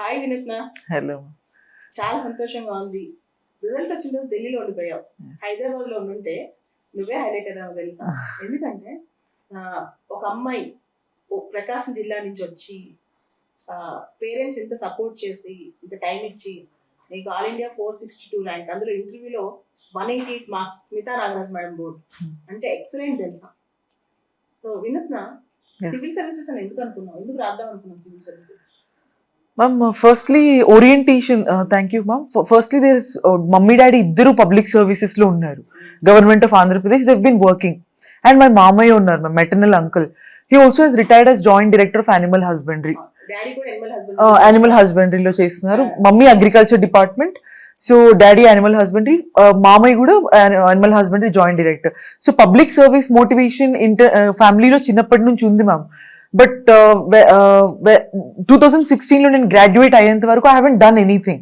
Hi వినూత్న. Hello. చాలా సంతోషంగా ఉంది. రిజల్ట్ వచ్చిన రోజు ఢిల్లీలో ఉండిపోయావు. హైదరాబాద్ లో ఉండుంటే నువ్వే హైలైట్ అయ్యావు తెలుసా. ఎందుకంటే ఒక అమ్మాయి ప్రకాశం జిల్లా నుంచి వచ్చి పేరెంట్స్ ఇంత సపోర్ట్ చేసి ఇంత టైం ఇచ్చి నీకు ఆల్ ఇండియా 462 ర్యాంక్, అందులో ఇంటర్వ్యూలో 188 marks, Smita Nagaraj madam board అంటే ఎక్సలెంట్ తెలుసా. సో వినూత్న, సివిల్ సర్వీసెస్ అని ఎందుకు అనుకున్నావు, ఎందుకు రాద్దాం అనుకున్నావు civil services? Ma'am, firstly, orientation, thank you, ma'am. Firstly, there is mummy daddy iddaru public services lo unnaru. Government of Andhra Pradesh, they've been working. And my mamaya unnaru, my maternal uncle. He also has retired as joint director of animal husbandry. Daddy kuda animal husbandry. Animal husbandry lo chestunaru. Mummy agriculture department. So daddy animal husbandry, mamaya kuda animal husbandry joint director. So public service motivation family lo chinnappadi nunchi undi, ma'am. But 2016 lo నేను graduate అయ్యేంత వరకు I haven't done anything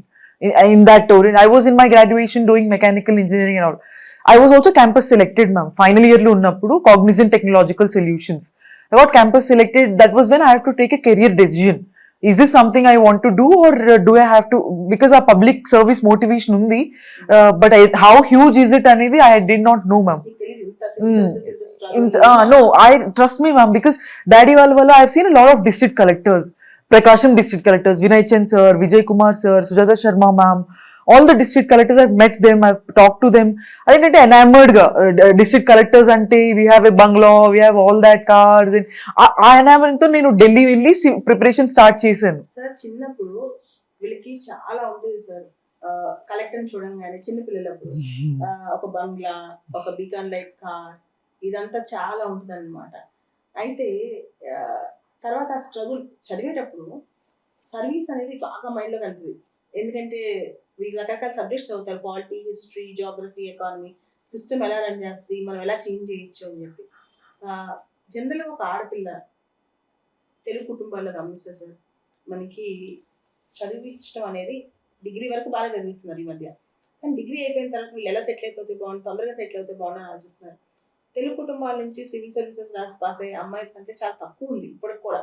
in that orient. I was in my graduation doing mechanical engineering and all. I was also campus selected, ma'am. Final year lo ఉన్నప్పుడు Cognizant Technological Solutions. I got campus selected. That was when I have to take a career decision. Is this something I want to do, or do I have to, because our public service motivation undi, but how huge is it anedi I did not know, ma'am. No, I trust me, ma'am, because daddy walla I've seen a lot of district collectors, Prakasham district collectors, Vinay Chand sir, Vijay Kumar sir, Sujata Sharma ma'am, all the district collectors, I've met them, I've talked to them. I think ante enamored ga district collectors ante we have a bungalow, we have all that cars, and I enamored tho nenu Delhi velli preparation start chesanu. Sir, చిన్నప్పుడు వీళ్ళకి చాలా ఉంటుంది sir. Collector చూడంగానే చిన్నపిల్లలప్పుడు ఒక బంగ్లా, ఒక beacon light car, ఇదంతా చాలా ఉంటుంది అనమాట. అయితే తర్వాత ఆ స్ట్రగుల్ చదివేటప్పుడు సర్వీస్ అనేది బాగా మైండ్లో వెళ్తుంది. ఎందుకంటే వీళ్ళు రకరకాల సబ్జెక్ట్స్ చదువుతారు, polity, history, geography, economy, system ఎలా రన్ చేస్తుంది, మనం ఎలా చేంజ్ చేయొచ్చు అని చెప్పి. జనరల్గా ఒక ఆడపిల్ల తెలుగు కుటుంబాల్లో గమనిస్తే సార్, మనకి చదివించడం అనేది డిగ్రీ వరకు బాగా చదివిస్తున్నారు ఈ మధ్య. కానీ డిగ్రీ అయిపోయిన తర్వాత వీళ్ళు ఎలా సెటిల్ అయిపోతే బాగుంది, తొందరగా సెటిల్ అవుతే బాగుంది అని ఆలోచిస్తున్నారు. తెలుగు కుటుంబాల నుంచి సివిల్ సర్వీసెస్ రాసి పాస్ అయ్యే అమ్మాయిల సంఖ్య చాలా తక్కువ ఉంది ఇప్పటికి కూడా.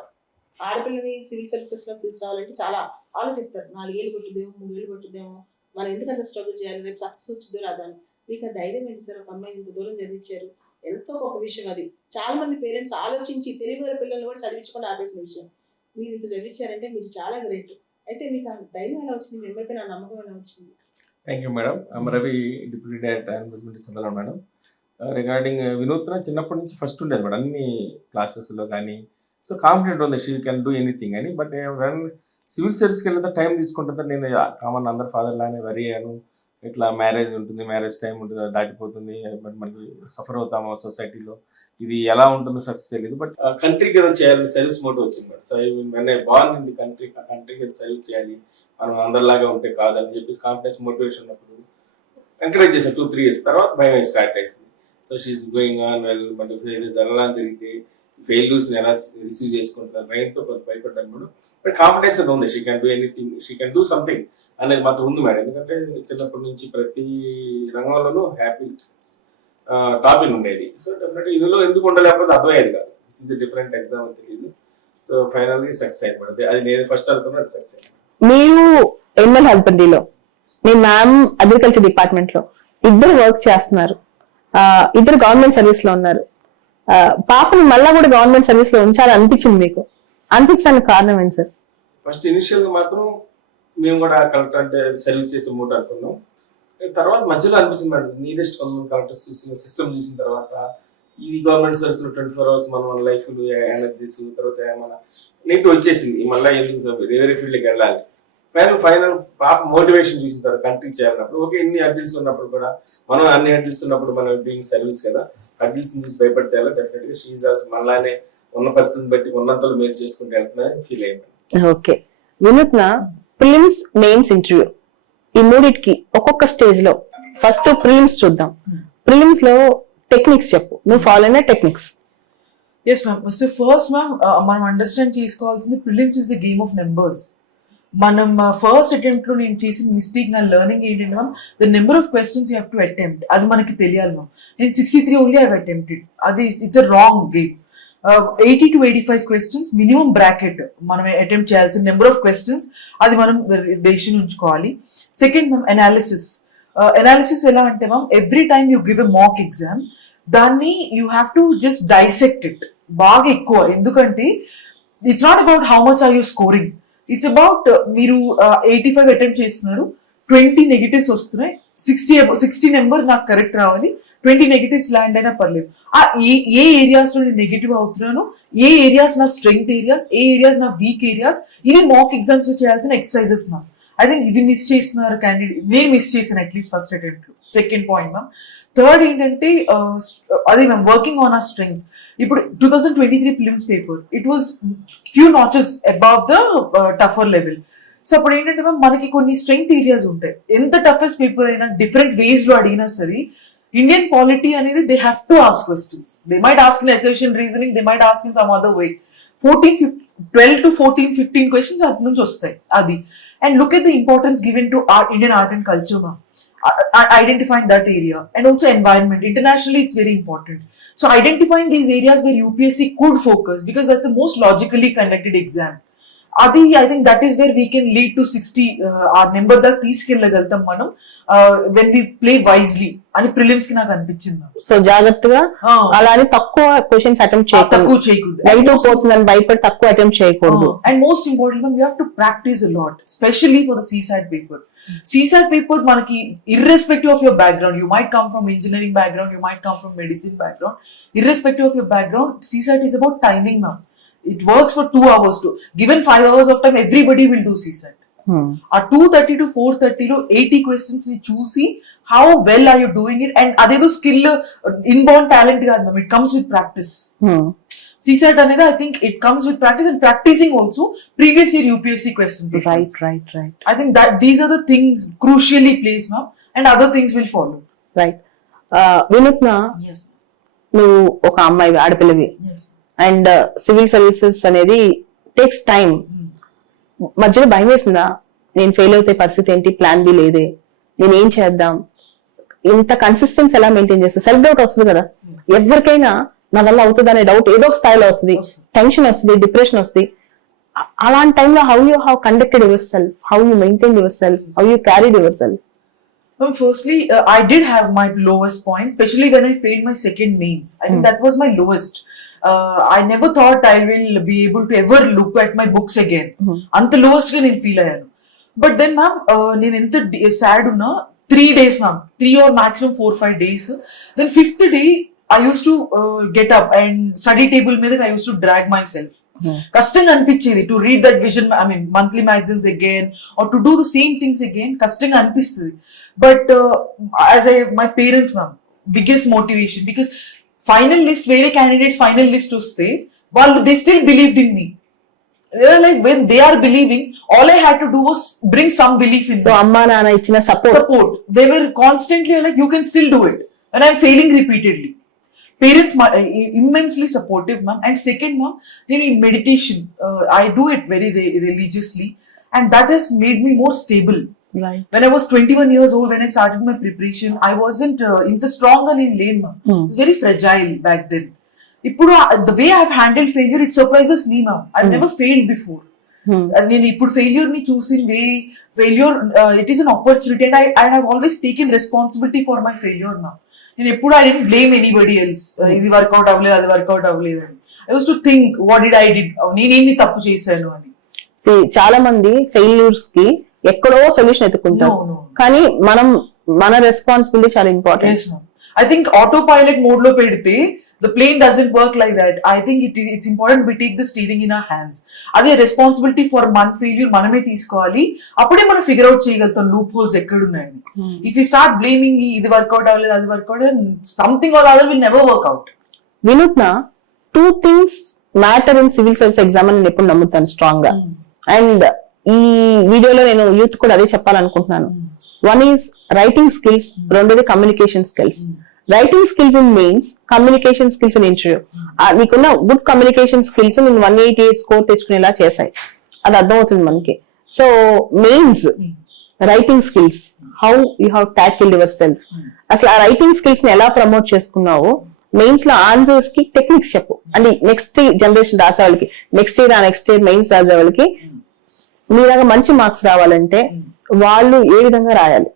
ఆడపిల్లని సివిల్ సర్వీసెస్లో తీసుకురావాలంటే చాలా ఆలోచిస్తారు. 4 ఏళ్ళు కొట్టుదేమో, 3 ఏళ్ళు కొట్టుదేమో, మనం ఎందుకంత స్ట్రగుల్ చేయాలి, రేపు సక్సెస్ వచ్చిందో రాదని. మీకు ఆ ధైర్యం ఏంటి సార్? ఒక అమ్మాయి ఇంత దూరం చదివించారు, ఎంతో గొప్ప విషయం అది. చాలా మంది పేరెంట్స్ ఆలోచించి తెలుగు వారి పిల్లల్ని కూడా చదివించకుండా ఆపేసిన విషయం. మీరు ఇంత చదివించారంటే మీరు చాలా గ్రేట్. అయితే మీకు ఆ ధైర్యం ఎలా వచ్చింది, మీ అమ్మాయిపై నా నమ్మకం ఎలా వచ్చింది? Thank you madam. Ravi, deputy director investment Chandra Rao madam. Regarding వినూత్న చిన్నప్పటి నుంచి ఫస్ట్ ఉండేది మేడం అన్ని క్లాసెస్లో కానీ. సో కాన్ఫిడెంట్ ఉంది, షీ కెన్ డూ ఎనీథింగ్ అని. బట్ సివిల్ సర్వీస్కి వెళ్ళితే టైం తీసుకుంటుందా, నేను కామన్ అందరు ఫాదర్ లానే వరి అయ్యాను. ఇట్లా మ్యారేజ్ ఉంటుంది, మ్యారేజ్ టైం ఉంటుంది, దాటిపోతుంది, బట్ మనకి సఫర్ అవుతాము సొసైటీలో, ఇది ఎలా ఉంటుందో సక్సెస్ తెలియదు. బట్ కంట్రీకి ఏదో చేయాలి, సర్వీస్ మోటివ్ వచ్చింది madam. So born in the country, కంట్రీకి ఏదో సర్వీస్ చేయాలి, మనం అందరిలాగా ఉంటే కాదని చెప్పేసి కాన్ఫిడెన్స్ మోటివేషన్ ఉన్నప్పుడు ఎంకరేజ్ చేశాను 2-3 years. తర్వాత భయం స్టార్ట్ అయింది. So she is going on well, but ఎలా తిరిగితే ఫెయిల్యూర్స్ ఎలా రిసీవ్ చేసుకుంటున్నారు, భయంతో కొంత భయపడ్డాను మేడం. బట్ కాన్ఫిడెన్స్ అది ఉంది, she can do anything, she can do something అనేది మాత్రం ఉంది మేడం. ఎందుకంటే చిన్నప్పటి నుంచి ప్రతి రంగంలోనూ హ్యాపీ టాపిక్ ఉండేది. సో డెఫినెట్గా ఇందులో ఎందుకు ఉండలేకపోతే అర్థమయ్యేది కాదు. దిస్ ఇస్ డిఫరెంట్ ఎగ్జామ్ అని తెలియదు. సో ఫైనల్లీ సక్సెస్ అయ్యింది. అది నేను ఫస్ట్ అనుకున్నా, అది సక్సెస్ అయ్యింది. మీరు ఎనిమల్ హస్బెండరీలో, మీ మ్యామ్ అగ్రికల్చర్ డిపార్ట్మెంట్ లో ఇద్దరు వర్క్ చేస్తున్నారు, ఇద్దరు గవర్నమెంట్ సర్వీస్ లో ఉన్నారు. పాపని మళ్ళా కూడా గవర్నమెంట్ సర్వీస్ లో ఉంచాలని అనిపించింది మీకు? అనిపించడానికి కారణం ఏంటి సార్? ఫస్ట్ ఇనిషియల్ గా మాత్రం మేము కూడా కలెక్టర్ అంటే సర్వీస్ చేసే మూట అనుకున్నాం. తర్వాత మధ్యలో అనిపించింది మేడం, నీరెస్ట్ కొంతమంది కలెక్టర్స్ చూసిన సిస్టమ్ చూసిన తర్వాత ఇది గవర్నమెంట్ సర్వీస్ 24 hours మన లైఫ్ ఎనర్జీస్ తర్వాత మన నీట్ వచ్చేసింది. మళ్ళీ ఎందుకు వేరే ఫీల్డ్కి వెళ్ళాలి. ఫైనల్ పాప మోటివేషన్ చూసిన తర్వాత కంట్రీ చేయాలన్నప్పుడు ఓకే, ఇన్ని హర్డిల్స్ ఉన్నప్పుడు కూడా మనం అన్ని హర్డిల్స్ ఉన్నప్పుడు మనం బీయింగ్ సర్వీస్ కదా, హర్డిల్స్ చూసి భయపడితే డెఫినెట్ గా షీఈస్ ఆల్సో మనలానే ఉన్న పరిస్థితిని బట్టి ఉన్నంతలో మీరు చేసుకుంటే వెళ్తున్నారని ఫీల్ అయ్యాను. ఓకే వినూత్న, ప్రిలిమ్స్, మెయిన్స్, ఇంటర్వ్యూ ఈ మూడిటికి ఒక్కొక్క స్టేజ్ లో ఫస్ట్ ప్రిలిమ్స్ చూద్దాం. ప్రిలిమ్స్ లో టెక్నిక్స్ చెప్పు, నువ్వు ఫాలో అయిన techniques. Yes, ma'am. So first, ma'am, మనం అండర్స్టాండ్ చేసుకోవాల్సింది prelims is the game of numbers. మనం ఫస్ట్ అటెంప్ట్ లో నేను చేసిన మిస్టేక్, నా లెర్నింగ్ ఏంటంటే ma'am, the number of questions you have to attempt, అది మనకి తెలియాలి మ్యామ్. నేను 63 ఓన్లీ హ్యావ్ అటెంప్టెడ్, అది it's a wrong game. 80 to 85 questions minimum bracket మనం అటెంప్ట్ చేయాల్సిన నెంబర్ ఆఫ్ క్వశ్చన్స్ అది మనం డెసిషన్ ఉంచుకోవాలి. Second ma'am analysis. అనాలిసిస్ ఎలా అంటే ma'am every time you give a mock exam దాన్ని you have to just dissect it బాగా ఎక్కువ. ఎందుకంటే it's not about how much are you scoring, it's about మీరు 85 అటెంప్ట్ చేస్తున్నారు, 20 నెగిటివ్స్ వస్తున్నాయి, 60 నెంబర్ నాకు కరెక్ట్ రావాలి, 20 నెగిటివ్స్ ల్యాండ్ అయినా పర్లేదు. ఏ ఏరియాస్ లో నేను నెగిటివ్ అవుతున్నాను, ఏ ఏరియాస్ నా స్ట్రెంగ్త్ ఏరియాస్, ఏ ఏరియాస్ నా వీక్ ఏరియాస్, ఇవి మాక్ ఎగ్జామ్స్ లో చేయాల్సిన ఎక్సర్సైజెస్ మ్యామ్. ఐ థింక్ ఇది మిస్ చేస్తున్నారు క్యాండిడేట్, నేను మిస్ చేశాను అట్లీస్ట్ ఫస్ట్ అటెంప్ట్ లో. Second point ma'am. థర్డ్ ఏంటంటే అదే ma'am working on our strengths. ఇప్పుడు 2023 prelims paper it was few notches above the tougher level. So అప్పుడు ఏంటంటే మ్యామ్ మనకి కొన్ని స్ట్రెంగ్త్ ఏరియాస్ ఉంటాయి. ఎంత టఫెస్ట్ పేపర్ అయినా డిఫరెంట్ వేస్ లో అడిగినా సరే ఇండియన్ పాలిటీ అనేది they have to ask questions. They might ask in association reasoning, they might ask in some other way. 12 to 14, 15 questions అటు నుంచి వస్తాయి అది. And look at the importance given to Indian art and culture ma'am. Identifying that area and also environment. Internationally, it's very important. So identifying these areas where UPSC could focus, because that's the most logically conducted exam. Adi, I think that is where we can lead to 60 our number dak తీసుకెళ్ళగలుగుతాం మనం when we play wisely అని prelims కి నాకు అనిపించింది. So జాగ్రత్తగా అలా అని తక్కువ questions attempt చేయకూడదు, నెగిటివ్ పోతుందని భయపడి తక్కువ అటెంప్ట్ చేయకూడదు. And most important you have to practice a lot, specially for the CSAT paper. CSAT paper మనకి irrespective of your background, you might come from engineering background, you might come from medicine background, irrespective of your background, CSAT is about timing now. It works for 2 hours too. Given 5 hours of time, everybody will do CSAT. ఆ 2:30 to 4:30 లో 80 questions ని చూసి how well are you doing it, and అదేదో skill inborn talent కాదు ma'am, it comes with practice. CSAT అనేది I think it comes with practice and practicing also previous year UPSC question papers. Right. I think that these are the things crucially placed now, and other things will follow. Right. వినూత్న, Yes. నువ్వు ఒక అమ్మాయి ఆడపిల్లవి, Yes. And civil services అనేది takes time. మధ్యలో భయం వేసిందా, నేను fail అవుతే పరిస్థితి ఏంటి, ప్లాన్ బి లేదే, నేను ఏం చేద్దాం, ఇంత కన్సిస్టెన్సీ ఎలా మెయింటైన్ చేస్తావు? సెల్ఫ్ డౌట్ వస్తుంది కదా ఎవరికైనా, నా వల్ల అవుతుంది అనే డౌట్ ఏదో ఒక స్థాయిలో వస్తుంది, టెన్షన్ వస్తుంది, డిప్రెషన్ వస్తుంది. అలాంటి టైంలో how you have conducted your self, how you maintain your self, how you carried your self? Firstly, I did have my lowest point, especially when I failed my second mains. I think that was my lowest. I never thought I will be able to ever look at my books again. Anta lowest ga nenu feel ayanu. But then ma'am, nenu enta sad unna 3 days ma'am, 3 or maximum 4-5 days. Then 5th day I used to get up and study table మీద I used to drag myself. కష్టంగా అనిపించేది to read that vision, I mean monthly magazines again or to do the same things again, కష్టంగా అనిపిస్తుంది. But as my parents ma'am biggest motivation, because final list వేరే candidates final list వస్తే వాళ్ళు they still believed in me. Like when they are believing, all I had to do was bring some belief in them. So amma nana ichina support. They were constantly like, you can still do it, and I'm failing repeatedly. Parents immensely supportive, ma'am. And second, ma'am, in meditation, I do it very religiously, and that has made me more stable. Right. When I was 21 years old, when I started my preparation, I wasn't in the stronger in lane, ma'am. I was very fragile back then. Ippudu the way I've handled failure, it surprises me, ma'am. I've never failed before. And then ippudu failure ni choosing way, failure it is an opportunity, and I have always taken responsibility for my failure, ma'am. And ippudu I didn't blame anybody else. Idi workout avaledu, adi workout avaledu ani. I used to think, what did I did? Nenu tappu chesanu ani. See, చాలా మంది failures కి ఎక్కడో solution ఎత్తుకుంటారు, కానీ మనం మన responsibility చాలా important. Yes, ma'am. I think autopilot mode lo pedite the plane doesn't work like that. I think it's important we take the steering in our hands. Ade responsibility for one failure maname teeskovali, appude మనం figure out చేయగలుగుతాం loop holes ఎక్కడున్నాయని. If we start blaming ఇది work out అవ్వలేదు, అది work out, something or other will never work out. వినూత్న, 2 things matter in civil service exam అని నేను ఎప్పుడు నమ్ముతాను స్ట్రాంగ్ గా. అండ్ ఈ వీడియోలో నేను యూత్ కూడా అదే చెప్పాలనుకుంటున్నాను. వన్ ఈజ్ రైటింగ్ స్కిల్స్, రెండోది communication skills. Writing skills in mains, communication skills in interview. నీకున్న గుడ్ కమ్యూనికేషన్ స్కిల్స్ నేను 188 స్కోర్ తెచ్చుకునేలా చేశాయి, అది అర్థమవుతుంది మనకి. So mains writing skills, how you have tackled yourself, అసలు ఆ రైటింగ్ స్కిల్స్ ని ఎలా ప్రమోట్ చేసుకున్నావు, మెయిన్స్ లో ఆన్సర్స్ కి టెక్నిక్స్ చెప్పు. అంటే నెక్స్ట్ జనరేషన్ రాసే వాళ్ళకి, నెక్స్ట్ ఇయర్ మెయిన్స్ రాసే వాళ్ళకి మీలాగా మంచి మార్క్స్ రావాలంటే వాళ్ళు ఏ విధంగా రాయాలి?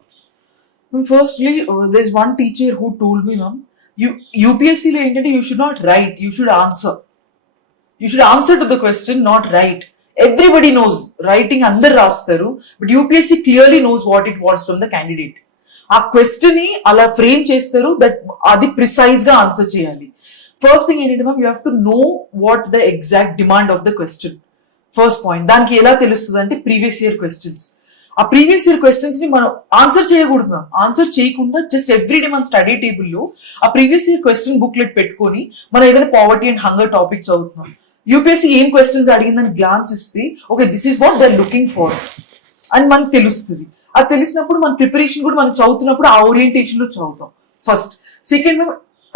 Firstly, there's one teacher who told me, ma'am, UPSC లో ఏంటంటే you should not write, you should answer. You should answer to the question, not write. Everybody knows writing అందరు రాస్తారు, but UPSC clearly knows what it wants from the candidate. ఆ question ని అలా frame చేస్తారు that అది precise గా answer చేయాలి. First thing ఏంటంటే ma'am, you have to know what the exact demand of the question. First point. దానికి ఎలా తెలుస్తుంది అంటే ప్రీవియస్ ఇయర్ క్వశ్చన్స్. ఆ ప్రీవియస్ ఇయర్ క్వశ్చన్స్ ని మనం ఆన్సర్ చేయకూడదు మ్యామ్. ఆన్సర్ చేయకుండా జస్ట్ ఎవ్రీడే మన స్టడీ టేబుల్ లో ఆ ప్రీవియస్ ఇయర్ క్వశ్చన్ బుక్లెట్ పెట్టుకొని మనం ఏదైనా పావర్టీ అండ్ హంగర్ టాపిక్ చదువుతున్నాం, యూపీఎస్సీ ఏం క్వశ్చన్స్ అడిగిందని గ్లాన్స్ ఇస్తే okay this is what they are looking for అని మనకు తెలుస్తుంది. అది తెలిసినప్పుడు మన ప్రిపరేషన్ కూడా మనం చదువుతున్నప్పుడు ఆ ఓరియంటేషన్ లో చదువుతాం ఫస్ట్. సెకండ్,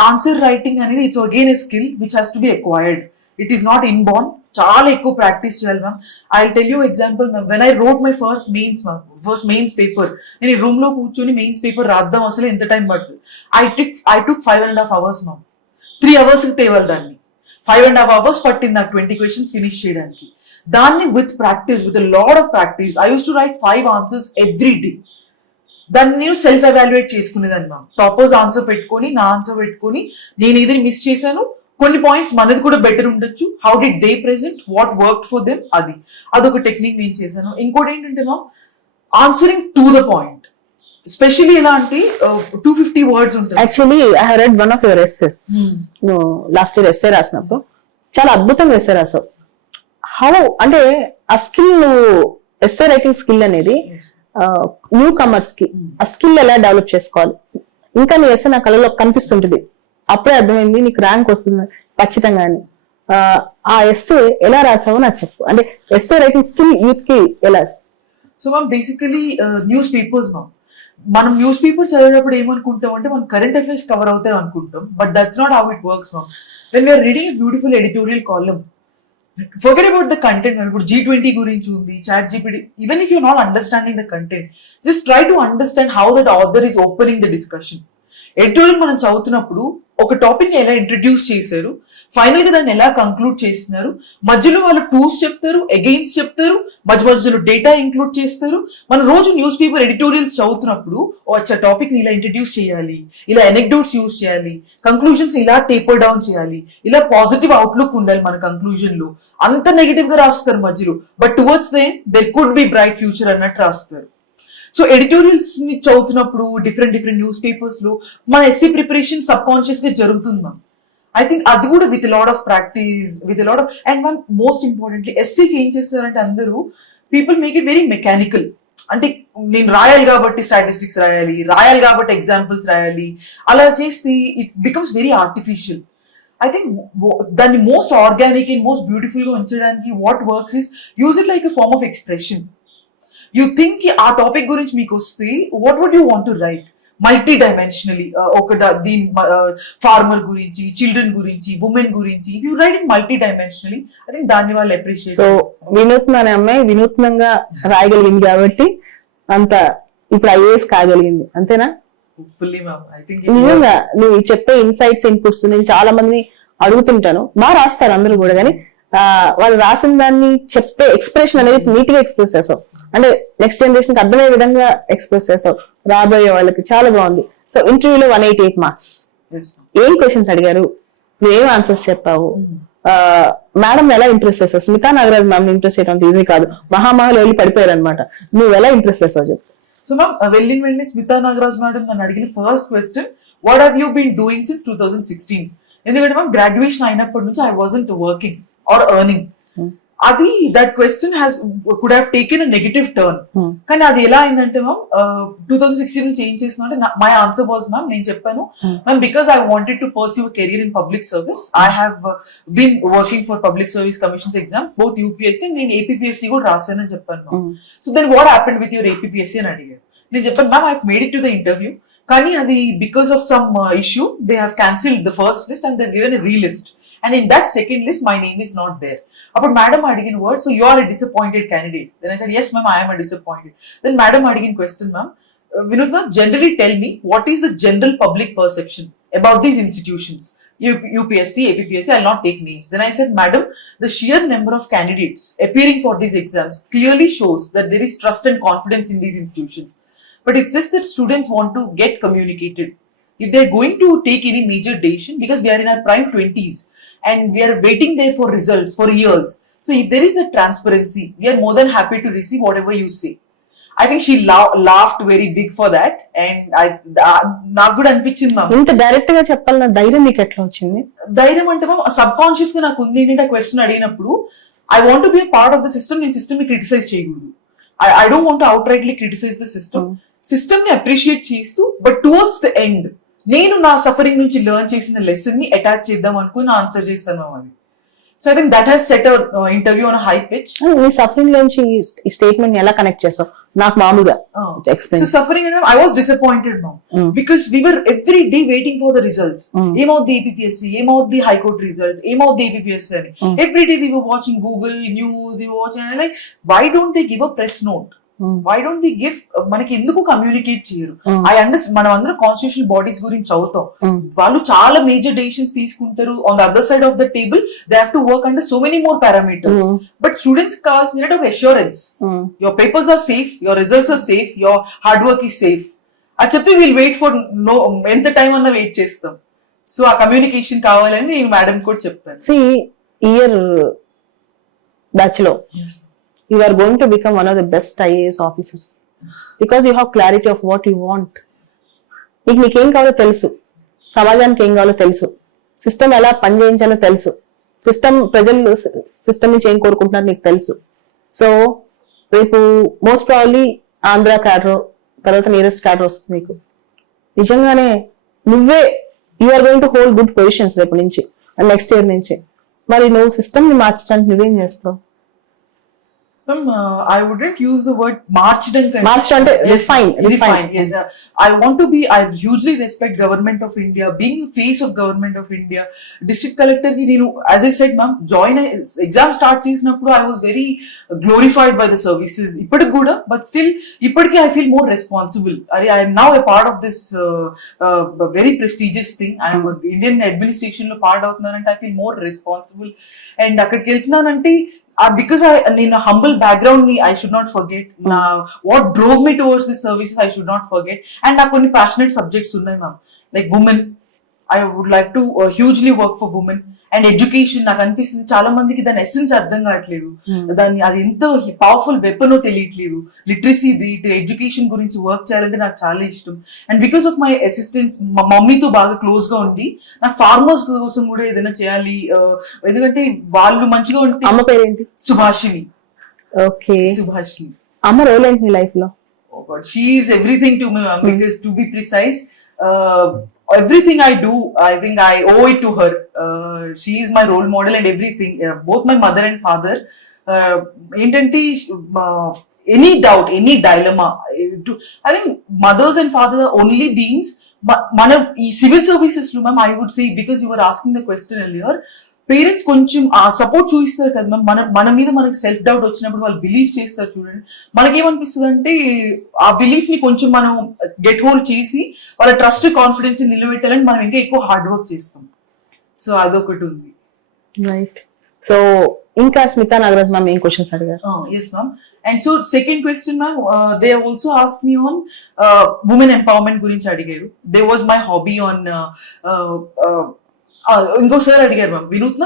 ఆన్సర్ రైటింగ్ అనేది it's again a skill which has to be acquired. It is not in Born. చాలా ఎక్కువ ప్రాక్టీస్ చేయాలి ma'am. I will tell you example ma'am, when I wrote my first mains paper, నేను room లో కూర్చొని mains paper రాద్దాం అసలు ఎంత time పడుతుంది. I took 5.5 hours ma'am. 3 hours కి తేవాలి దాన్ని. 5.5 hours పట్టింది నాకు 20 questions ఫినిష్ చేయడానికి. దాన్ని with practice, with lot of practice, I use to right 5 answers every day. దాన్ని నేను సెల్ఫ్ ఎవాల్యుయేట్ చేసుకునేదాన్ని మ్యామ్. టాపర్స్ ఆన్సర్ పెట్టుకొని, నా ఆన్సర్ పెట్టుకొని, నేను ఏదైనా మిస్ చేశాను, కొన్ని పాయింట్స్ మనది కూడా బెటర్ ఉండొచ్చు, how did they present, what work for them, అదొక టెక్నిక్ నేను చేశాను. ఇంకోటి ఏంటంటే ma'am, answering to the point. Especially ఎలా అంటే 250 words ఉంటుంది. Actually I have read one of your essays. నువ్వు లాస్ట్ ఇయర్ ఎస్సే రాసినప్పుడు చాలా అద్భుతంగా ఎస్సే రాసావు. హౌ అంటే ఆ స్కిల్, నువ్వు ఎస్సే రైటింగ్ స్కిల్ అనేది న్యూ కమర్స్ కి ఆ స్కిల్ ఎలా డెవలప్ చేసుకోవాలి, ఇంకా నీ ఎస్సే నా కళలో కనిపిస్తుంటుంది. అప్పుడే అర్థమైంది నీకు ర్యాంక్ వస్తుంది ఖచ్చితంగా అని. ఆ ఎస్సే ఎలా రాసావో నాకు చెప్పు. అంటే ఎస్సే రైటింగ్ స్కిల్ యూత్ కి ఎలా? So ma'am, basically news papers ma'am, మనం న్యూస్ పేపర్ చదివేటప్పుడు ఏమనుకుంటాం అంటే మనం కరెంట్ అఫైర్స్ కవర్ అవుతాయి అనుకుంటాం, but that's not how it works ma'am. When we are reading a beautiful editorial column, forget about the content. ఇప్పుడు G20 గురించి ఉంది, chat GPT, even if you're not understanding the content, just try to understand how that author is opening the discussion. Editorial మనం చదువుతున్నప్పుడు ఒక topic ని ఎలా introduce చేశారు, final గా దాన్ని ఎలా కంక్లూడ్ చేస్తున్నారు, మధ్యలో వాళ్ళు టూస్ చెప్తారు, అగెయిన్స్ చెప్తారు, మధ్యలో డేటా ఇంక్లూడ్ చేస్తారు. మనం రోజు న్యూస్ పేపర్ ఎడిటోరియల్స్ చదువుతున్నప్పుడు వచ్చే టాపిక్ ని ఇలా ఇంట్రడ్యూస్ చేయాలి, ఇలా ఎనెక్డోట్స్ యూజ్ చేయాలి, కంక్లూజన్స్ ఇలా టేపర్ డౌన్ చేయాలి, ఇలా పాజిటివ్ అవుట్లుక్ ఉండాలి మన కంక్లూజన్ లో. అంత నెగిటివ్ గా రాస్తారు మధ్యలో, but towards there could be bright future అన్నట్టు రాస్తారు. సో ఎడిటోరియల్స్ ని చదువుతున్నప్పుడు డిఫరెంట్ న్యూస్ పేపర్స్ లో మన ఎస్సీ ప్రిపరేషన్ సబ్ కాన్షియస్ గా జరుగుతుంది మ్యామ్. ఐ థింక్ అది కూడా with lot of practice, with lot of, and ma'am most importantly ఎస్సీకి ఏం చేస్తారంటే అందరూ people make it very mechanical. అంటే నేను రాయాలి కాబట్టి స్టాటిస్టిక్స్ రాయాలి కాబట్టి ఎగ్జాంపుల్స్ రాయాలి, అలా చేస్తే it becomes very artificial. I think దాన్ని most organic and most beautiful గా ఉంచడానికి what works is use it like a form of expression. You think ఆ టాపిక్ గురించి మీకు వస్తే what would you want to write multi dimensionally, ఒక దీని farmer గురించి, చిల్డ్రన్ గురించి, ఉమెన్ గురించి, if you write in multi dimensionally, I think దాన్ని వాళ్ళు అప్రిషియేట్. సో వినూత్న అనే అమ్మాయి వినూత్నంగా రాయగలిగింది కాబట్టి అంత ఇప్పుడు ఐఏఎస్ కాగలిగింది, అంతేనా? నిజంగా నువ్వు చెప్పే ఇన్సైట్స్, ఇన్పుట్స్ నేను చాలా మందిని అడుగుతుంటాను, బాగా రాస్తారు అందరూ కూడా, కానీ వాళ్ళు రాసిన దాన్ని చెప్పే ఎక్స్ప్రెషన్ అనేది నీట్ గా ఎక్స్ప్రెస్ చేసావు. అంటే నెక్స్ట్ జనరేషన్ కి అర్థమయ్యే విధంగా ఎక్స్ప్రెస్ చేసావు, రాబోయే వాళ్ళకి చాలా బాగుంది. సో ఇంటర్వ్యూలో 188 marks, ఏం క్వశ్చన్స్ అడిగారు, నువ్వేం ఆన్సర్స్ చెప్పావు, మేడం ఎలా ఇంప్రెస్ చేసావు? స్మితా నాగరాజ్ మ్యామ్ ఇంప్రెస్ చేయడం ఈజీ కాదు, మహామహల్ వెళ్ళి పడిపోయారు అనమాట. నువ్వు ఎలా ఇంప్రెస్ చేసావు చెప్పు. సో మ్యామ్, వెళ్ళి స్మితా నాగరాజ్ మేడం నన్ను అడిగిన first question, what have you been doing since 2016? ఎందుకంటే మ్యామ్ గ్రాడ్యుయేషన్ అయినప్పటి నుంచి I wasn't working or earning. అది that question could have taken a negative turn. కానీ అది ఎలా అయిందంటే మ్యామ్ 2016 నుంచి ఏం చేస్తున్నా అంటే మై ఆన్సర్ వాజ్ మ్యామ్, నేను చెప్పాను ma'am because I wanted to pursue career in public service, I have been working for public service commissions exam both UPSC, నేను ఏపీపీఎస్సీ కూడా రాశానని చెప్పాను ma'am. So then what happened with your APPSC అని అడిగారు. నేను చెప్పాను ma'am I made it to the interview, కానీ అది because of some issue they have cancelled the first list and they given a relist, and in that second list my name is not there. అప్పుడు madam అడిగిన word, so you are a disappointed candidate. Then I said yes ma'am, I am a disappointed. Then madam అడిగిన question, ma'am Vinutna, generally tell me what is the general public perception about these institutions? UPSC, APPSC, I'll not take names. Then I said, Madam, the sheer number of candidates appearing for these exams clearly shows that there is trust and confidence in these institutions. But it's just that students want to get communicated. If they're going to take any major decision, because we are in our prime 20s and we are waiting there for results for years. So if there is a transparency, we are more than happy to receive whatever you say. I think she laughed very big for that, and నాకు కూడా అనిపించింది ma'am. ఇంత direct గా చెప్పాలన్న ధైర్యం మీకు ఎట్లా వచ్చింది? ధైర్యం అంటే మ్యామ్ సబ్ కాన్షియస్ గా నాకు ఉంది ఏంటంటే క్వశ్చన్ అడిగినప్పుడు I want be part of the system. నేను సిస్టమ్ ని క్రిటిసైజ్ చేయకూడదు. I don't want outrightly criticise the system. System ని అప్రిషియేట్ చేస్తూ బట్ టువర్డ్స్ ద ఎండ్ నేను నా సఫరింగ్ నుంచి లెర్న్ చేసిన లెసన్ ని అటాచ్ చేద్దాం అనుకుని ఆన్సర్ చేస్తాను అది. So I think that has set a interview on high pitch. మీ సఫరింగ్ నుంచి ఈ స్టేట్మెంట్ ఎలా కనెక్ట్ చేస్తావు? నాకు మామూలుగా సో సఫరింగ్ అంటే I was disappointed now because we were every day waiting for the results. ఏమవుద్ది ఏపీఎస్సి, ఏమవుద్ది హైకోర్ట్ రిజల్ట్, ఏమవుద్ది ఏపీఎస్సి అని every day we were watching Google news, we were watching like why don't they give a press note, why don't the give, మనకి ఎందుకు communicate చేయరు? I understand, మనం అందరం constitutional bodies గురించి చదువుతాం, వాళ్ళు చాలా మేజర్ డెసిషన్స్ తీసుకుంటారు. On the other side of the table they have to work under so many more parameters. But students కావాల్సిన ఒక assurance, your papers are safe, your results are safe, your hard work is safe అని చెప్తే we'll wait for no, ఎంత time అన్నా wait చేస్తాం. So ఆ communication కావాలని నేను మేడం కూడా చెప్తాను. ఇయర్ బ్యాచ్ లో you are going to become one of the best IAS officers because you have clarity of what you want. నీకేం కావాలో తెలుసు, సమాజానికి ఏం కావాలో తెలుసు, సిస్టమ్ ఎలా పనిచేయించాలో తెలుసు, ప్రజలు సిస్టమ్ నుంచి ఏం కోరుకుంటున్నారు నీకు తెలుసు. సో రేపు మోస్ట్ ప్రాబబ్లీ ఆంధ్ర క్యాడర్, తర్వాత నియరెస్ట్ క్యాడర్ వస్తుంది నీకు. నిజంగానే నువ్వే you are going to hold good positions రేపు నుంచి అండ్ నెక్స్ట్ ఇయర్ నుంచి. మరి నువ్వు సిస్టమ్ ని మార్చడానికి నువ్వేం చేస్తావు? I wouldn't use the word march and refine. Yes, I want to be. I hugely respect government of India. Being the face of government of India, district collector ki nenu, as I said, ma'am, join exam start chesinappudu I was very glorified by the services. Ippadiki kuda, but still ippadiki I feel more responsible. I am now a part of this very prestigious thing. I am Indian administration lo part avutunnanante I feel more responsible. And akkadiki veltunanante because in a humble background I should not forget what drove me towards this services. I should not forget, and నాకు కొన్ని passionate subjects ఉన్నాయి ma'am, like women. I would like to hugely work for women and education. నాకు అనిపిస్తుంది చాలా మందికి దాని essence అర్థం కావట్లేదు, దాన్ని అది ఎంత పవర్ఫుల్ వెపనో తెలియట్లేదు. లిటరసీ రేట్, ఎడ్యుకేషన్ గురించి వర్క్ చేయాలంటే నాకు చాలా ఇష్టం. And because of my assistance, మా మమ్మీతో బాగా క్లోజ్ గా ఉండి నాకు ఫార్మర్స్ కోసం కూడా ఏదైనా చేయాలి, ఎందుకంటే వాళ్ళు మంచిగా ఉంటే. అమ్మ పేరేంటి? సుభాషిణి. ఓకే, సుభాషిని. అమ్మ రోల్ ఏంటి నీ లైఫ్ లో? Oh God, she is everything to me, ma'am. Because to be precise, everything I do, I think I owe it to her. She is my role model and everything. Both my mother and father. ఏంటంటే any doubt, any dilemma, I think mothers and fathers are only beings. మన ఈ civil services లో ma'am, I would say, because you were asking the question earlier, parents కొంచెం ఆ support చూపిస్తారు కదా ma'am. మన మీద మనకి సెల్ఫ్ డౌట్ వచ్చినప్పుడు వాళ్ళు బిలీవ్ చేస్తారు చూడండి. మనకేమనిపిస్తుంది అంటే ఆ బిలీఫ్ ని కొంచెం మనం గెట్ హోల్డ్ చేసి వాళ్ళ ట్రస్ట్, కాన్ఫిడెన్స్ నిలబెట్టాలని మనం ఇంకా ఎక్కువ హార్డ్ వర్క్ చేస్తాం. సో అదొకటి ఉంది. రైట్. సో ఇంకా స్మితా నాగరాజ్ మ్యామ్ ఏం క్వశ్చన్స్ అడిగారు? Yes ma'am. And so second question ma'am, they have also asked me on women empowerment గురించి అడిగారు. There was my hobby on ఇంకో సార్ అడిగారు ma'am, Vinutna,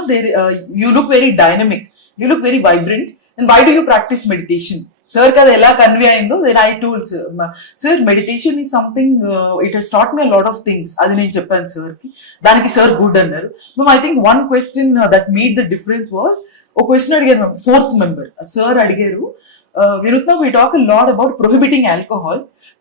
you look very dynamic, you look very vibrant, and why do you practise meditation? Sir కదా ఎలా convey అయిందో then I told sir meditation is something, it has taught me lot of things. అది నేను చెప్పాను sir కి. దానికి sir good అన్నారు. Ma'am I think one question that made the difference was, ఒక క్వశ్చన్ అడిగారు మ్యామ్, 4th మెంబర్ సార్ అడిగారు, Vinutna, we talk a lot about prohibiting alcohol.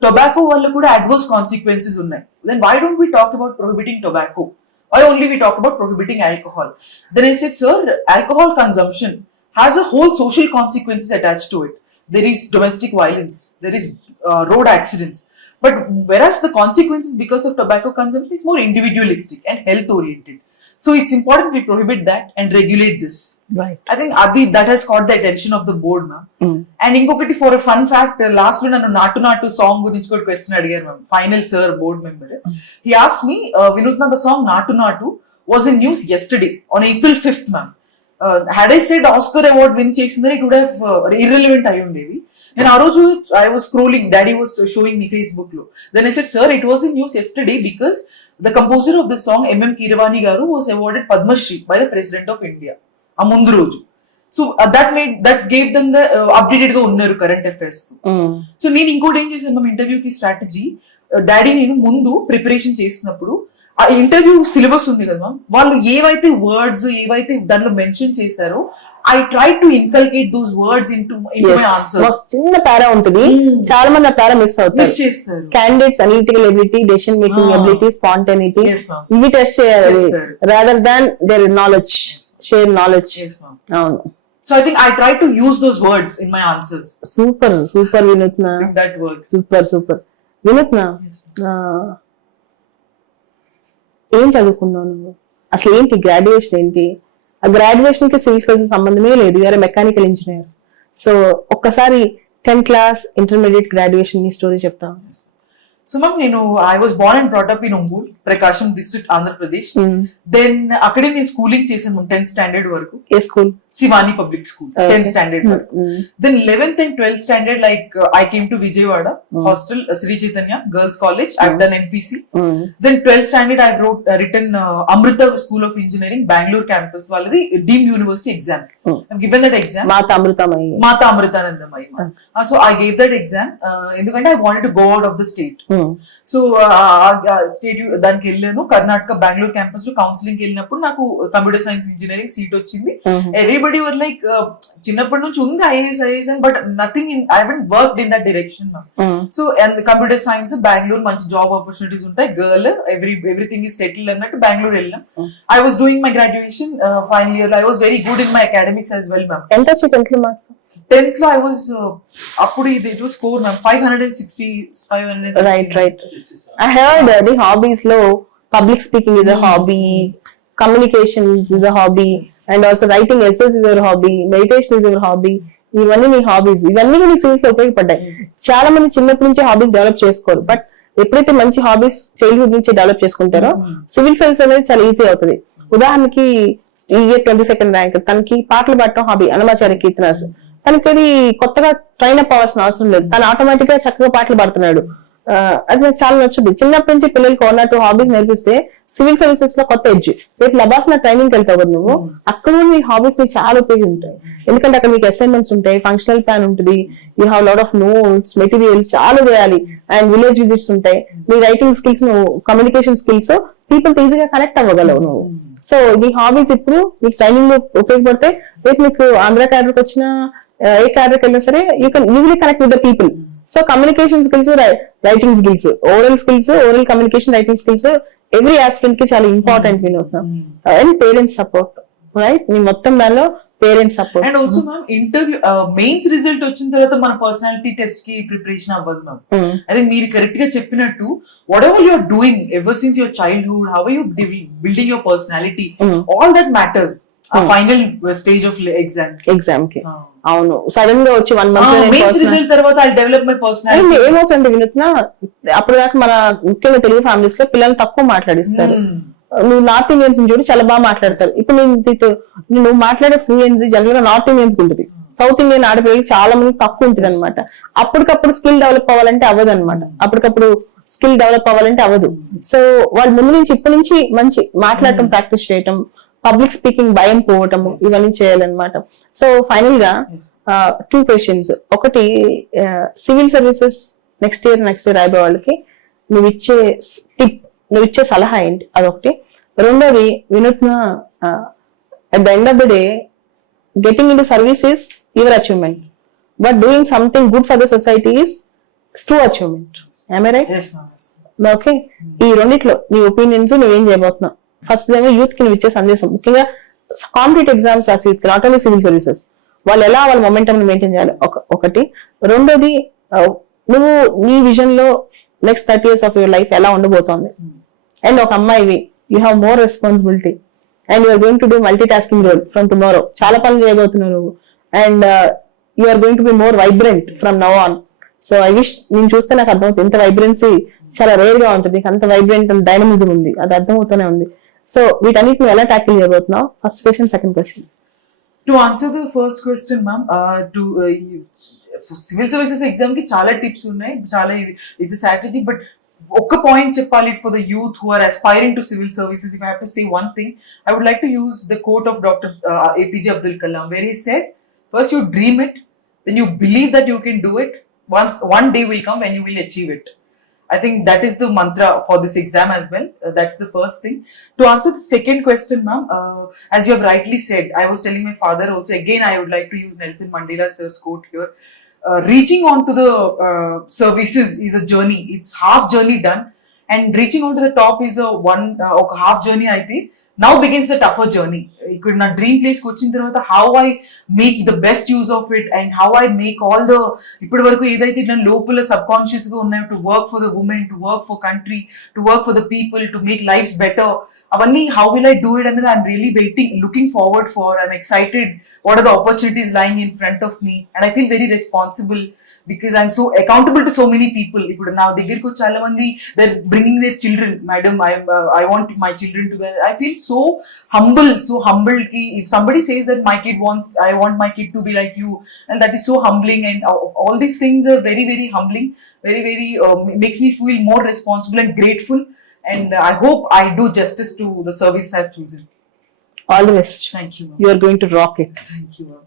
Tobacco వల్ల కూడా adverse consequences ఉన్నాయి. Then why don't we talk about prohibiting tobacco? Why only we talk about prohibiting alcohol? Then I said, sir, alcohol consumption has a whole social consequences attached to it. There is domestic violence, there is road accidents. But whereas the consequences because of tobacco consumption is more individualistic and health oriented. So it's important we prohibit that and regulate this. Right. I think that has caught the attention of the board, ma'am. And inkokati, for a fun fact, last lo nannu Natu Natu song gurinchi kuda question adigaru ma'am. Final sir board member. He asked me, Vinutna, the song Natu Natu, was in news yesterday on April 5th, ma'am. Had I said Oscar award win చేసిందని it would have irrelevant అయి ఉండేది. నేను ఆ రోజు I was scrolling, daddy was showing me Facebook లో. Then I said, sir, it was in news yesterday because the composer of the song M.M. Keeravani garu was awarded Padma Shri by the President of India. ఆ ముందు రోజు. So that gave them the updated గా ఉన్నారు current affairs. So నేను ఇంకోటి ఏం చేశాను ma'am ఇంటర్వ్యూకి స్ట్రాటజీ, డాడీ నేను ముందు ప్రిపరేషన్ చేసినప్పుడు ఆ ఇంటర్వ్యూ సిలబస్ ఉంది కదా మ్యామ్, వాళ్ళు ఏవైతే వర్డ్స్ ఏవైతే దాంట్లో మెన్షన్ చేశారో I try to inculcate those words into my answers. చిన్న పారా ఉంటుంది, చాలా మంది ఆ పారా మిస్ అవుతారు, మిస్ చేస్తారు. Candidates analytical ability, decision making ability, spontaneity ఇవి టెస్ట్ చేయాలి rather than their knowledge, share knowledge. అవును. So I think I try to use those words in my answers. Super Vinutna. That work. Super Vinutna. Yes, ఏం చదువుకున్నావు నువ్వు? అసలు ఏంటి graduation ఏంటి? ఆ గ్రాడ్యుయేషన్ కి సివిల్ సర్వీసెస్ సంబంధమే లేదు, వేరే మెకానికల్ ఇంజనీర్. సో ఒక్కసారి 10th class ఇంటర్మీడియట్ గ్రాడ్యుయేషన్ నీ స్టోరీ చెప్తా. So ma'am, I was born and brought up in Umbul, Prakasham district, Andhra Pradesh. Then akkade నేను schooling చేశాను 10th standard వరకు. ఏ school? Sivani Public School, 10th standard వరకు. Then 11th and 12th standard I came to Vijayawada hostel, Sri Chaitanya Girls College. I've done MPC. Then 12th standard I've written Amrita School of Engineering, Bangalore campus వాళ్ళది deemed university exam. I've given that exam. Mata Amritanandamayi. So I gave that exam ఎందుకంటే I wanted to go out of the state. So state దానికి వెళ్ళాను, Karnataka Bengaluru campus లో counselling వెళ్ళినప్పుడు నాకు computer science engineering seat వచ్చింది. Everybody were like చిన్నప్పటి నుంచి ఉంది IAS but nothing I haven't worked in that direction. So and computer science Bengaluru మంచి జాబ్ ఆపర్చునిటీస్ ఉంటాయి, గర్ల్ ఎవ్రీథింగ్ ఈస్ సెటిల్ అన్నట్టు బెంగళూరు వెళ్ళాం. I was doing my graduation final year. I was very good in my academics as well ma'am. ఎంత వచ్చి 10th marks? 10th లో I was అప్పుడు it was score ma'am 560. Right. I heard the hobbies లో public speaking is a hobby, communications is a hobby, and also writing essays is a hobby, meditation is a hobby. ఇవన్నీ మీ hobbies, ఇవన్నీ మీ civils లో ఉపయోగపడ్డాయి. చాలా మంది చిన్నప్పటి నుంచి hobbies develop చేసుకోరు, బట్ ఎప్పుడైతే మంచి హాబీస్ చైల్డ్హుడ్ నుంచి డెవలప్ చేసుకుంటారో సివిల్ సర్వీస్ అనేది చాలా ఈజీ అవుతుంది. ఉదాహరణకి ఈ ఇయర్ 22nd ర్యాంక్, తనకి పాటలు పాడటం హాబీ, అన్నమాచార్య కీర్తనాస్. తనకి అది కొత్తగా ట్రైన్ అప్ అవ్వాల్సిన అవసరం లేదు, తను ఆటోమేటిక్ గా చక్కగా పాటలు పాడుతున్నాడు. అది నాకు చాలా నచ్చుద్ది. చిన్నప్పటి నుంచి పిల్లలకి 1 or 2 హాబీస్ నేర్పిస్తే సివిల్ సర్వీసెస్ లో కొత్త ఎడ్జ్. రేపు లబాస్ నా ట్రైనింగ్ వెళ్తావు కదా నువ్వు, అక్కడ మీ హాబీస్ మీకు చాలా ఉపయోగం ఉంటాయి. ఎందుకంటే అక్కడ మీకు అసైన్మెంట్స్ ఉంటాయి, ఫంక్షనల్ ప్లాన్ ఉంటుంది, you have lot of notes, materials చాలా చేయాలి, అండ్ విలేజ్ విజిట్స్ ఉంటాయి. మీ writing skills, communication skills, people ఈజీగా కనెక్ట్ అవ్వగలవు నువ్వు. సో ఈ హాబీస్ ఇప్పుడు మీకు ట్రైనింగ్ లో ఉపయోగపడితే రేపు మీకు ఆంధ్ర క్యాడర్కి వచ్చిన ఏ క్యాడర్కి వెళ్ళినా సరే you can easily connect with the people. So communication skills, writing skills, oral communication, writing skills every aspirant కి చాలా important. And parents support, right? మీ మొత్తం దానిలో parents support. And also ma'am interview mains result వచ్చిన తర్వాత మన personality test కి preparation అవ్వదు మ్యామ్. అదే మీరు కరెక్ట్ గా చెప్పినట్టు whatever you're doing ever since your childhood, how are you building your personality, all that matters ఆ ఫైనల్ స్టేజ్ ఆఫ్ ఎగ్జామ్ కి. అవును, సడన్ గా వచ్చి 1 month రిజల్ట్ తర్వాత ఐ డెవలప్ మై పర్సనాలిటీ. ఏమవుతుంది వినూత్న, అప్పుడు దాకా మన ముఖ్యంగా తెలుగు ఫ్యామిలీస్ లో పిల్లలు తక్కువ మాట్లాడిస్తారు. నువ్వు నార్త్ ఇండియన్స్ చూడు చాలా బాగా మాట్లాడతారు. ఇప్పుడు నువ్వు మాట్లాడే ఫ్లూయెన్సీ జనరల్ గా నార్త్ ఇండియన్స్ ఉంటుంది, సౌత్ ఇండియన్ ఆడపిల్లలకి చాలా మంది తక్కువ ఉంటుంది అనమాట. అప్పటికప్పుడు స్కిల్ డెవలప్ అవ్వాలంటే అవ్వదు అనమాట. అప్పటికప్పుడు స్కిల్ డెవలప్ అవ్వాలంటే అవ్వదు. సో వాళ్ళు ముందు నుంచి ఇప్పటి నుంచి మంచి మాట్లాడటం ప్రాక్టీస్ చేయటం, పబ్లిక్ స్పీకింగ్ భయం పోవటము, ఇవన్నీ చేయాలన్నమాట. సో ఫైనల్ గా 2 questions. ఒకటి, సివిల్ సర్వీసెస్ నెక్స్ట్ ఇయర్ రాయబోయే వాళ్ళకి నువ్వు ఇచ్చే టిప్, నువ్వు ఇచ్చే సలహా ఏంటి? అదొకటి. రెండోది, వినూత్న, at the end of the day getting into service is your achievement, but doing something good for the society is true achievement. Am I right? Yes ma'am. Okay, ఈ రెండిట్లో నీ ఒపీనియన్స్, నువ్వేం చేయబోతున్నావు? ఫస్ట్ ఏమో యూత్ కి నువ్వు ఇచ్చే సందేశం, ముఖ్యంగా కాంపిటేటివ్ ఎగ్జామ్స్ రాసి యూత్ కి, నాట్ ఓన్లీ సివిల్ సర్వీసెస్, వాళ్ళు ఎలా వాళ్ళ మొమెంటమ్ మెయింటైన్ చేయాలి ఒకటి. రెండోది, నువ్వు నీ విజన్ లో next 30 years of your life ఎలా ఉండబోతోంది. అండ్ ఒక అమ్మాయివి, you have more responsibility and you're going to do multitasking role from tomorrow. చాలా పనులు చేయబోతున్నావు నువ్వు, and you're going to be more vibrant from now on. So I wish, నేను చూస్తే నాకు అర్థమవుతుంది ఇంత వైబ్రెన్సీ చాలా రేర్ గా ఉంటుంది, అంత వైబ్రెంట్ అండ్ డైనమిజం ఉంది, అది అర్థమవుతూనే ఉంది. సో వీటన్నిటిని ఎలా ట్యాకిల్ చేయబోతున్నావు? First question, second question. To answer the first question, ma'am, for civil services exam ki chala tips unnai, chala it's a strategy, but okka point cheppali for the youth who are aspiring to civil services. If I have to say one thing, I would like to use the quote of Dr. APJ Abdul Kalam, where he said, first you dream it, then you believe that you can do it. One day will come when you will achieve it. I think that is the mantra for this exam as well. That's the first thing. To answer the second question, ma'am, as you have rightly said, I was telling my father also, again I would like to use Nelson Mandela sir's quote here. Reaching on to the services is a journey. It's half journey done, and reaching on to the top is a half journey, I think. Now begins the tougher journey. Ikkada na dream place ki vachin tarvata how I make the best use of it, and how I make all the ippadi varaku edaithe na lopala subconscious ga unnayo to work for the women, to work for country, to work for the people, to make lives better. Avanni how will I do it? And I'm really looking forward for. I'm excited. What are the opportunities lying in front of me? And I feel very responsible because I'm so accountable to so many people. Ippudu now దగ్గరికి చాలా మంది they're bringing their children. Madam, I want my children to be. I feel so humble ki if somebody says that I want my kid to be like you, and that is so humbling, and all these things are very very humbling, very very makes me feel more responsible and grateful, and I hope I do justice to the service I've chosen. All the best. Thank you, ma'am. You are going to rock it. Thank you, ma'am.